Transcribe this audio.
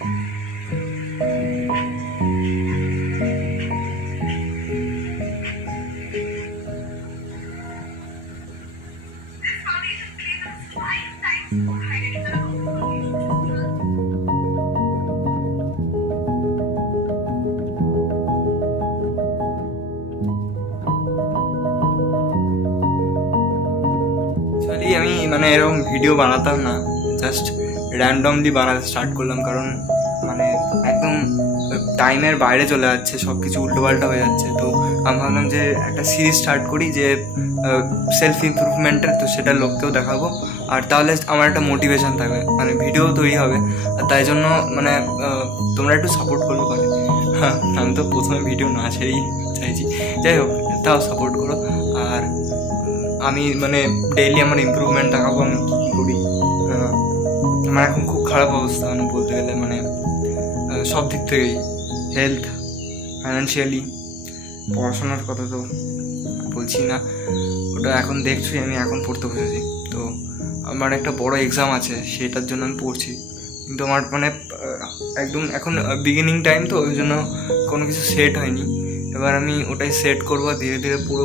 আমি মানে এরকম ভিডিও বানাতাম না, জাস্ট র্যান্ডমলি বানাতে স্টার্ট করলাম, কারণ মানে একদম টাইমের বাইরে চলে যাচ্ছে, সব কিছু উল্টোপাল্টা হয়ে যাচ্ছে। তো আমি ভাবলাম যে একটা সিরিজ স্টার্ট করি যে সেলফ ইমপ্রুভমেন্টের, তো সেটা লোককেও দেখাবো, আর তাহলে আমার একটা মোটিভেশন থাকবে, মানে ভিডিও তৈরি হবে। আর তাই জন্য মানে তোমরা একটু সাপোর্ট করো। মানে হ্যাঁ, আমি তো প্রথমে ভিডিও না ছেড়েই চাইছি, যাই হোক তাও সাপোর্ট করো। আর আমি মানে ডেইলি আমার ইমপ্রুভমেন্ট দেখাবো, আমি কী কী করি। আমার এখন খুব খারাপ অবস্থা, মানে বলতে গেলে মানে সব দিক থেকেই, হেলথ, ফাইন্যান্সিয়ালি, পড়াশোনার কথা তো বলছি না, ওটা এখন দেখছি। আমি এখন পড়তে বসেছি, তো আমার একটা বড় এক্সাম আছে, সেটার জন্য আমি পড়ছি, কিন্তু আমার মানে একদম এখন বিগিনিং টাইম, তো ওই জন্য কোনো কিছু সেট হয়নি। এবার আমি ওটাই সেট করবো ধীরে ধীরে পুরো।